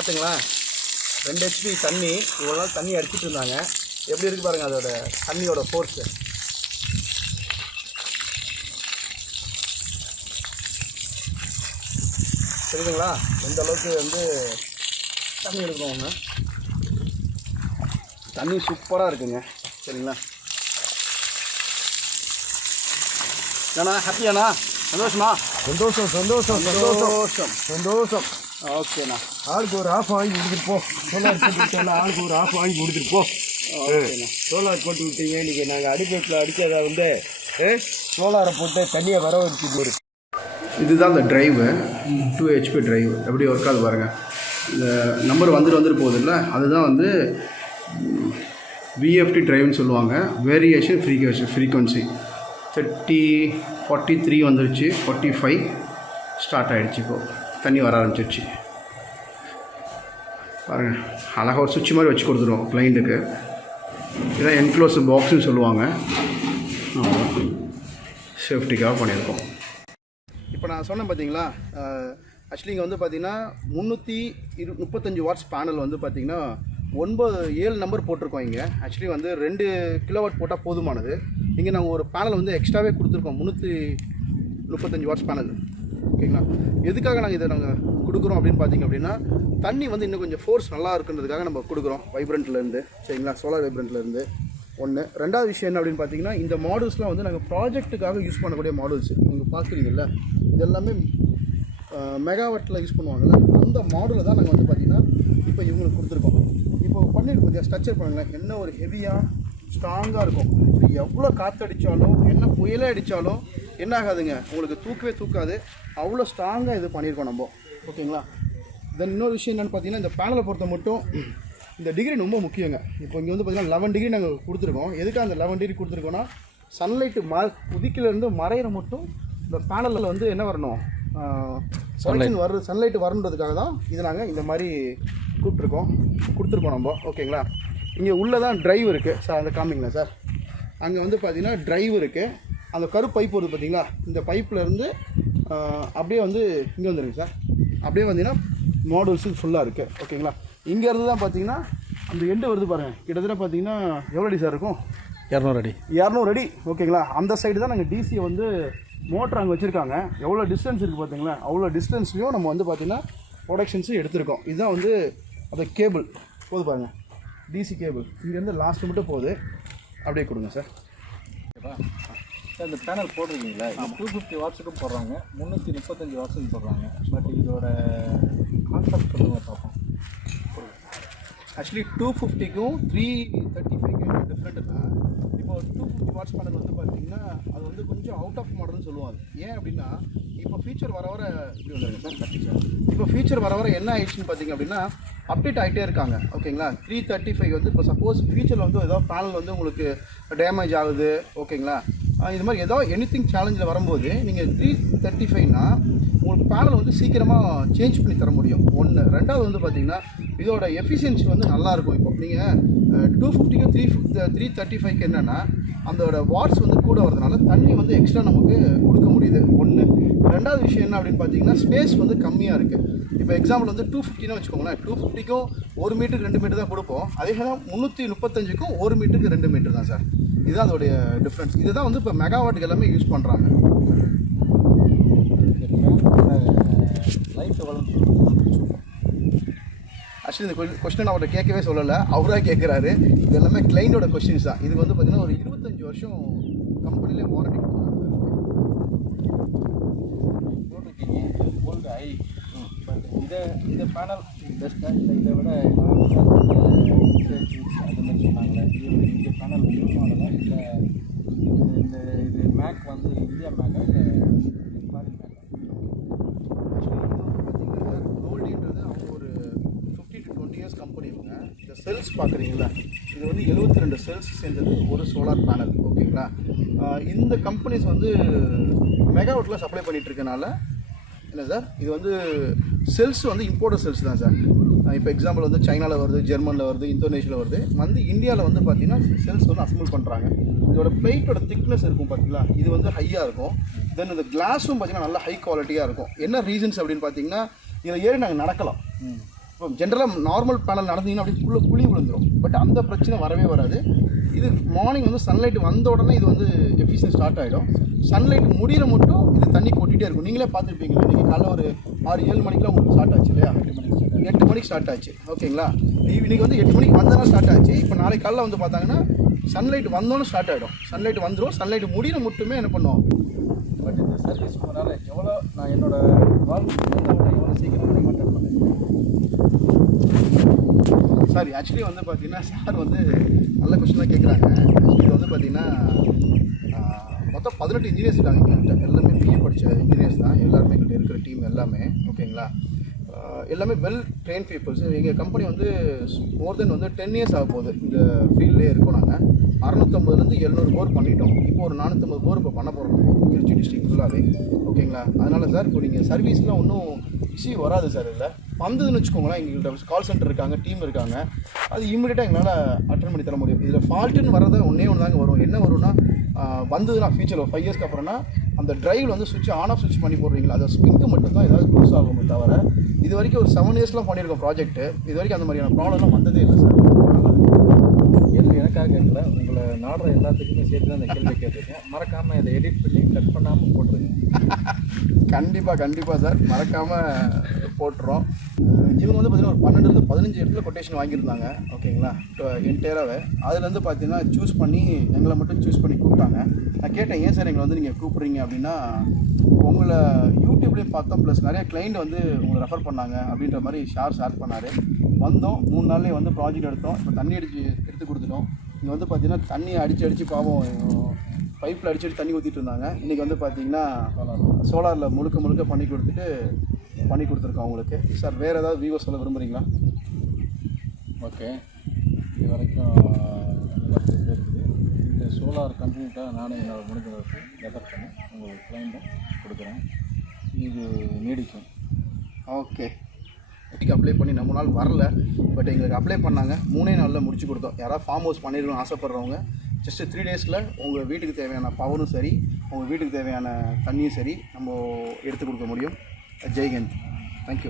பார்த்துங்களா 2 HP தண்ணி இவ்வளோ நாள் தண்ணி அடிச்சிட்டு இருந்தாங்க. எப்படி இருக்குது பாருங்கள் அதோட தண்ணியோட ஃபோர்ஸு. தெரியுதுங்களா எந்த அளவுக்கு வந்து தண்ணி எடுக்கணும். தண்ணி சூப்பராக இருக்குங்க. சரிங்களா ஏண்ணா ஹாப்பியாண்ணா? சந்தோஷமா? சந்தோஷம் சந்தோஷம் சந்தோஷம் சந்தோஷம். ஓகேண்ணா. ஆளுக்கு ஒரு ஆஃப் வாங்கி கொடுத்துட்டு போ. சோலார் போட்டு விட்டேன், ஆளுக்கு ஒரு ஆஃப் வாங்கி கொடுத்துட்டு போ. ஓகேண்ணா. சோலார் போட்டு விட்டீங்க. இன்றைக்கி நாங்கள் அடிப்பேட்டில் அடித்ததை வந்து சோலாரை போட்டு தண்ணியை வர வச்சு போடு. இதுதான் இந்த ட்ரைவு 2 HP ட்ரைவ். எப்படி ஒர்க் ஆகுது பாருங்கள். இந்த நம்பர் வந்துட்டு போகுது இல்லை, அதுதான் வந்து VFD ட்ரைவ்னு சொல்லுவாங்க. வேரியேஷன் ஃப்ரீக்வன்சி 43 வந்துருச்சு. 45 ஸ்டார்ட் ஆகிடுச்சு. இப்போது தண்ணி வர ஆரம்பிச்சிருச்சு பாருங்கள். அழகாக ஒரு சுவிட்ச் மாதிரி வச்சு கொடுத்துருவோம் கிளைண்ட்டுக்கு. இதான் என்க்ளோஸ் பாக்ஸுன்னு சொல்லுவாங்க. சேஃப்டிக்காக பண்ணியிருக்கோம். இப்போ நான் சொன்னேன் பார்த்தீங்களா, ஆக்சுவலி இங்கே வந்து பார்த்தீங்கன்னா 335 வாட்ஸ் பேனல் வந்து பார்த்தீங்கன்னா 7 நம்பர் போட்டிருக்கோம். இங்கே ஆக்சுவலி வந்து 2 கிலோவாட் போட்டால் போதுமானது. இங்கே நாங்கள் ஒரு பேனல் வந்து எக்ஸ்ட்ராவே கொடுத்துருக்கோம், 335 வாட்ஸ் பேனல். ஓகேங்களா. எதுக்காக நாங்கள் இதை கொடுக்குறோம் அப்படின்னு பார்த்தீங்க அப்படின்னா, தண்ணி வந்து இன்னும் கொஞ்சம் ஃபோர்ஸ் நல்லா இருக்குன்றதுக்காக நம்ம கொடுக்குறோம். வைப்ரண்ட்லேருந்து. சரிங்களா, சோலார் வைப்ரண்ட்லேருந்து. ஒன்று. ரெண்டாவது விஷயம் என்ன அப்படின்னு பார்த்தீங்கன்னா, இந்த மாடல்ஸ்லாம் வந்து நாங்கள் ப்ராஜெக்ட்டுக்காக யூஸ் பண்ணக்கூடிய மாடல்ஸ். நீங்கள் பார்க்குறீங்கல்ல, இது எல்லாமே மெகாவாட்டில் யூஸ் பண்ணுவாங்கல்ல, அந்த மாடலை தான் நாங்கள் வந்து பார்த்திங்கன்னா இப்போ இவங்களுக்கு கொடுத்துருக்கோம். இப்போ பண்ணிட்டு பார்த்தியா ஸ்ட்ரக்சர் பண்ணுங்களேன், என்ன ஒரு ஹெவியாக ஸ்ட்ராங்காக இருக்கும். எவ்வளோ காற்றடித்தாலும் என்ன புயலே அடித்தாலும் என்ன ஆகாதுங்க, உங்களுக்கு தூக்கவே தூக்காது. அவ்வளோ ஸ்ட்ராங்காக இது பண்ணியிருக்கோம் நம்ம. ஓகேங்களா. தென் இன்னொரு விஷயம் என்னென்னு பார்த்தீங்கன்னா, இந்த பேனலை பொறுத்த மட்டும் இந்த டிகிரி ரொம்ப முக்கியங்க. இப்போ இங்கே வந்து பார்த்திங்கன்னா 11 டிகிரி நாங்கள் கொடுத்துருக்கோம். எதுக்காக அந்த 11 டிகிரி கொடுத்துருக்கோன்னா, சன்லைட்டு உதிக்கிலேருந்து மறையிற மட்டும் இந்த பேனலில் வந்து என்ன வரணும், சன்லைட்டு வரணுன்றதுக்காக தான் இதை நாங்கள் இந்த மாதிரி கொடுத்துருக்கோம் நம்ம. ஓகேங்களா. இங்கே உள்ளே தான் ட்ரைவ் இருக்குது சார். அந்த காமிங்களா சார், அங்கே வந்து பார்த்திங்கன்னா ட்ரைவ் இருக்குது. அந்த கருப்பு பைப் வருது பார்த்தீங்களா, இந்த பைப்பில் இருந்து அப்படியே வந்து இங்கே வந்துருங்க சார். அப்படியே வந்தீங்கன்னா மாடல்ஸு ஃபுல்லாக இருக்குது. ஓகேங்களா. இங்கேருந்து தான் பார்த்தீங்கன்னா அந்த எண்டு வருது பாருங்கள். கிட்டத்தட்ட பார்த்தீங்கன்னா எவ்வளோ அடி சார் இருக்கும்? 200 அடி. ஓகேங்களா. அந்த சைடு தான் நாங்கள் டிசியை வந்து மோட்டர் அங்கே வச்சுருக்காங்க. எவ்வளோ டிஸ்டன்ஸ் இருக்குது பார்த்தீங்களா, அவ்வளோ டிஸ்டன்ஸ்லையும் நம்ம வந்து பார்த்திங்கன்னா ப்ரொடக்ஷன்ஸும் எடுத்திருக்கோம். இதுதான் வந்து அந்த கேபிள் போது பாருங்கள், டிசி கேபிள் இங்கேருந்து லாஸ்ட்டு மட்டும் போகுது. அப்படியே கொடுங்க சார். ஓகேவா சார். இந்த பேனல் போடுறீங்களா, 250 வாட்ஸுக்கும் போடுறாங்க, 335 வாட்ஸுக்கும் போடுறாங்க. பட் இதோட கான்செப்ட் சொல்லுங்கள் பார்ப்போம். ஆக்சுவலி 250க்கும் 335க்கும் டிஃப்ரெண்ட்டுன்னா, இப்போ 250 வாட்ஸ் பேனல் வந்து பார்த்தீங்கன்னா அது வந்து கொஞ்சம் அவுட் ஆஃப் மாடல்னு சொல்லுவாங்க. ஏன் அப்படின்னா, இப்போ ஃபீச்சர் வர இப்படி வந்துருங்க சார். இப்போ ஃபீச்சர் வர என்ன ஆயிடுச்சுன்னு பார்த்தீங்க அப்படின்னா, அப்டேட் ஆகிட்டே இருக்காங்க. ஓகேங்களா. 335 வந்து இப்போ சப்போஸ் ஃபியூச்சரில் வந்து ஏதோ பேனல் வந்து உங்களுக்கு டேமேஜ் ஆகுது. ஓகேங்களா. இது மாதிரி ஏதோ எனிதிங் சேலஞ்சில் வரும்போது நீங்கள் 335னா உங்களுக்கு பேனல் வந்து சீக்கிரமாக சேஞ்ச் பண்ணி தர முடியும். ஒன்று. ரெண்டாவது வந்து பார்த்திங்கன்னா இதோட எஃபிஷியன்சி வந்து நல்லாயிருக்கும். இப்போ நீங்கள் 250க்கும் 335க்கு என்னென்னா அதோட வாட்ஸ் வந்து கூட வரதுனால தண்ணி வந்து எக்ஸ்ட்ரா நமக்கு கொடுக்க முடியுது. ஒன்று. ரெண்டாவது விஷயம் என்ன அப்படின்னு பார்த்தீங்கன்னா, ஸ்பேஸ் வந்து கம்மியாக இருக்குது. இப்போ எக்ஸாம்பிள் வந்து 250ன்னு வச்சுக்கோங்களேன், 250க்கும் 1 மீட்டருக்கு 2 மீட்டர் தான் கொடுப்போம். அதே தான் 335க்கும் 1 மீட்டருக்கு 2 மீட்டர் தான் சார். இதுதான் அதோடைய டிஃப்ரென்ஸ். இதுதான் வந்து இப்போ மெகாவாட்டுக்கு எல்லாமே யூஸ் பண்ணுறாங்க. லைஃப் எவ்வளோ? ஆக்சுவலி இந்த கொஸ்டின் அவர்கிட்ட கேட்கவே சொல்லலை, அவராக கேட்குறாரு. இது எல்லாமே கிளைண்டோட கொஸ்டின்ஸ் தான். இதுக்கு வந்து பார்த்திங்கன்னா ஒரு 25 வருஷம் கம்பெனிலே வாரண்டி கொடுக்குறாங்க சார். ஓல்டு ஐ பட் இந்த பேனல் பெஸ்ட்டாக இல்லை, இதை விட அது மாதிரி சொன்னாங்களே, இந்த பேனல் நியூ மாடலாக இல்லை, இது மேக் வந்து இந்தியா மேக்கா இல்லை ஃபாரின் மேக்கா? கோல்டின்றது அவங்க ஒரு 15 to 20 இயர்ஸ் கம்பெனி. இவங்க இந்த செல்ஸ் பார்க்குறீங்களா, இது வந்து 72 செல்ஸ் சேர்ந்தது ஒரு சோலார் பேனல். ஓகேங்களா. இந்த கம்பெனிஸ் வந்து மெகாவாட்டில் சப்ளை பண்ணிகிட்டு இருக்கனால என்ன சார், இது வந்து செல்ஸ் வந்து இம்போர்ட்டட் செல்ஸ் தான் சார். இப்போ எக்ஸாம்பிள் வந்து சைனாவில் வருது, ஜெர்மனில் வருது, இந்தோனேஷியாவில் வருது. வந்து இந்தியாவில் வந்து பார்த்திங்கன்னா செல்ஸ் வந்து அசம்பிள் பண்ணுறாங்க. இதோட பிளேட்டோட திக்னஸ் இருக்கும் பார்த்தீங்களா, இது வந்து ஹையாக இருக்கும். தென் இந்த கிளாஸும் பார்த்திங்கன்னா நல்லா ஹை குவாலிட்டியாக இருக்கும். என்ன ரீசன்ஸ் அப்படின்னு பார்த்தீங்கன்னா, இதில் ஏறி நாங்கள் நடக்கலாம். இப்போ ஜென்ரலாக நார்மல் பேனல் நடந்தீங்கன்னா அப்படியே குழி விழுந்துடும். பட் அந்த பிரச்சனை வரவே வராது. இது மார்னிங் வந்து சன்லைட் வந்த உடனே இது வந்து எஃபிஷியன்ட் ஸ்டார்ட் ஆகிடும். சன்லைட் முடிகிற மட்டும் இது தண்ணி கொட்டிகிட்டே இருக்கும். நீங்களே பார்த்துருப்பீங்க, இன்றைக்கி காலைல ஒரு 6-7 மணிக்கெலாம் உங்களுக்கு ஸ்டார்ட் ஆச்சு இல்லையா? 8 மணிக்கு ஸ்டார்ட் ஆச்சு. ஓகேங்களா? இன்றைக்கி வந்து 8 மணிக்கு வந்தனா ஸ்டார்ட் ஆச்சு. இப்போ நாளைக்கு காலைல வந்து பார்த்தாங்கன்னா சன்லைட் வந்தோன்னு ஸ்டார்ட் ஆகிடும். சன்லைட் வந்துடும். சன்லைட் முடிகிற மட்டுமே என்ன பண்ணுவோம். பட் இந்த சர்வீஸ் பண்ணனால எவ்வளோ நான் என்னோடய வாழ்க்கை எவ்வளோ சீக்கிரம் நீங்கள் அட்டன் பண்ணேன். சாரி, ஆக்சுவலி வந்து பார்த்தீங்கன்னா சார் வந்து நல்ல கொஸ்டின்லாம் கேட்குறாங்க. ஆக்சுவலி வந்து பார்த்தீங்கன்னா மொத்தம் 18 இன்ஜினியர்ஸ் இருக்காங்க எங்கள்கிட்ட. எல்லாமே பிஏ படித்த இன்ஜினியர்ஸ் தான் எல்லாருமே எங்கள்கிட்ட இருக்கிற டீம் எல்லாமே. ஓகேங்களா? எல்லாமே வெல் ட்ரெயின் பீப்புள்ஸ். எங்கள் கம்பெனி வந்து மோர் தென் வந்து 10 இயர்ஸ் ஆக போகுது இந்த ஃபீல்ட்லேயே இருக்கோம். நாங்கள் 650லேருந்து 700 போர் பண்ணிட்டோம். இப்போ ஒரு 450 போர் இப்போ பண்ண போகிறோம் திருச்சி டிஸ்ட்ரிக்ட் ஃபுல்லாகவே. ஓகேங்களா? அதனால் சார் இப்போ நீங்கள் சர்வீஸ்லாம் ஒன்றும் இஷ்யூ வராது சார். இல்லை வந்ததுன்னு வச்சுக்கோங்களேன், எங்கள்கிட்ட கால் சென்டர் இருக்காங்க, டீம் இருக்காங்க. அது இமீடியட்டாக எங்களால் அட்டன் பண்ணி தர முடியும். இதில் ஃபால்ட்டுன்னு வரதை ஒன்றே தாங்க வரும். என்ன வரும்னா வந்ததுன்னா ஃபியூச்சரில் 5 இயர்ஸ்க்கு அப்புறம்னா அந்த டிரைவில் வந்து சுவிட்ச் ஆன் ஆஃப் சுவிட்ச் பண்ணி போடுறீங்களா, அதை ஸ்பிங்கு மட்டும்தான் ஏதாவது க்ளோஸ் ஆகுமே தவிர இது வரைக்கும் ஒரு 7 இயர்ஸ்லாம் பண்ணியிருக்கோம் ப்ராஜெக்ட்டு. இது வரைக்கும் அந்த மாதிரியான ப்ராப்ளம்லாம் வந்ததே இல்லை சார். கேள்வி எனக்காக கேட்கல, உங்களை நாடுற எல்லாத்துக்குமே சேர்த்து தான் அந்த கேள்வி கேட்டிருக்கேன். மறக்காமல் இதை எடிட் பண்ணி கட் பண்ணாமல் போட்டுருங்க. கண்டிப்பாக சார், மறக்காமல் போட்டுறோம். இவங்க வந்து பார்த்திங்கன்னா ஒரு 12-15 இடத்துல கொட்டேஷன் வாங்கியிருந்தாங்க. ஓகேங்களா? என்டையராகவே அதுலேருந்து பார்த்தீங்கன்னா சூஸ் பண்ணி எங்களை மட்டும் சூஸ் பண்ணி கூப்பிட்டாங்க. நான் கேட்டேன், ஏன் சார் எங்களை வந்து நீங்கள் கூப்பிட்றீங்க அப்படின்னா, உங்களை யூடியூப்லேயும் பார்த்தோம், ப்ளஸ் நிறைய கிளைண்ட் வந்து உங்களை ரெஃபர் பண்ணாங்க அப்படின்ற மாதிரி ஷேர் பண்ணார். வந்தோம், 3 நாள்லேயே வந்து ப்ராஜெக்ட் எடுத்தோம். இப்போ தண்ணி எடுத்து கொடுத்துட்டோம். இங்கே வந்து பார்த்திங்கன்னா தண்ணி அடித்து பாவம் பைப்பில் அடிச்சு தண்ணி ஊற்றிட்டு இருந்தாங்க. இன்றைக்கி வந்து பார்த்திங்கன்னா சோலாரில் முழுக்க பண்ணி கொடுத்துருக்கோம் உங்களுக்கு. சார் வேறு ஏதாவது வியூவர்ஸ் சொல்ல விரும்புகிறீங்களா? ஓகே, இது வரைக்கும் நல்லா இருக்குது. இந்த சோலார் கம்பெனிட்டாக நானும் என்னோட முடிஞ்சவருக்கு ரெஃபர் பண்ணி உங்களுக்கு கிளைண்ட்டை கொடுக்குறேன். இது நீடிக்கும். ஓகே, வீட்டுக்கு அப்ளை பண்ணி நம்ம நாள் வரல, பட் எங்களுக்கு அப்ளை பண்ணாங்க. 3 நாளில் முடிச்சு கொடுத்தோம். யாராவது ஃபார்ம் ஹவுஸ் பண்ணிடணும்னு ஆசைப்பட்றவங்க ஜஸ்ட்டு 3 டேஸில் உங்கள் வீட்டுக்கு தேவையான பவரும் சரி, உங்கள் வீட்டுக்கு தேவையான தண்ணியும் சரி நம்ம எடுத்து கொடுக்க முடியும். ஜெய்ஹிந்த். தேங்க்யூ.